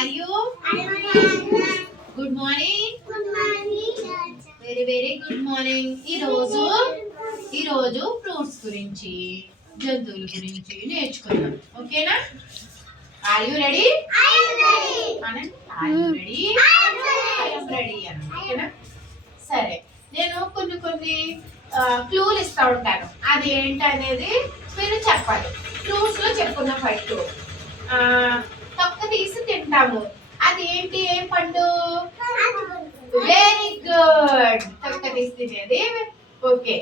Are you? Good morning. Very very good morning. ఈరోజు fruits గురించి, జంతువుల గురించి నేర్చుకుందాం. ఓకేనా? Are you ready? అనండి. Are you ready? I'm ready అని. ఓకేనా? సరే, నేను కొన్ని క్లూలు ఇస్తా ఉంటాను. అది ఏంటి అనేది మీరు చెప్పాలి. క్లూస్ లో చెప్పుకున్న ఫస్ట్ తొక్క తీసి తింటాము. అది ఏంటి? ఏం పండు? Very good. తొక్క తీసి తినేది. ఓకే,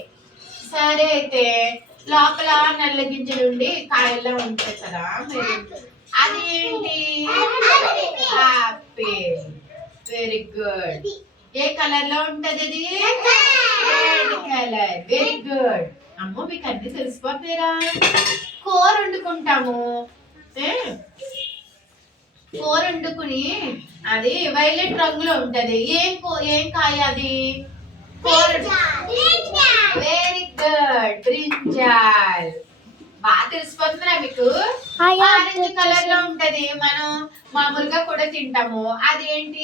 సరే. అయితే లోపల నల్ల గింజలు ఉండి కాయల్లో ఉంటాయి కదా, అది ఏంటి? ఆపిల్. Very good. ఏ కలర్ లో ఉంటది అది? Red colour. Very good. అమ్మో, మీకు అన్ని తెలిసిపోతారా? కూర వండుకుంటాము. కూర వండుకుని అది వైలెట్ రంగులో ఉంటది. ఏం కాయ అది? Very good. బ్రింజాల్. బాగా తెలిసిపోతుందా మీకు? ఆరెంజ్ కలర్ లో ఉంటది. మనం మామూలుగా కూడా తింటాము. అదేంటి?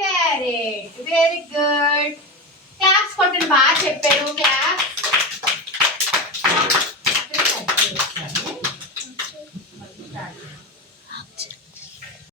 క్యారెట్. Very good. క్లాప్స్ కొట్టండి. బాగా చెప్పారు.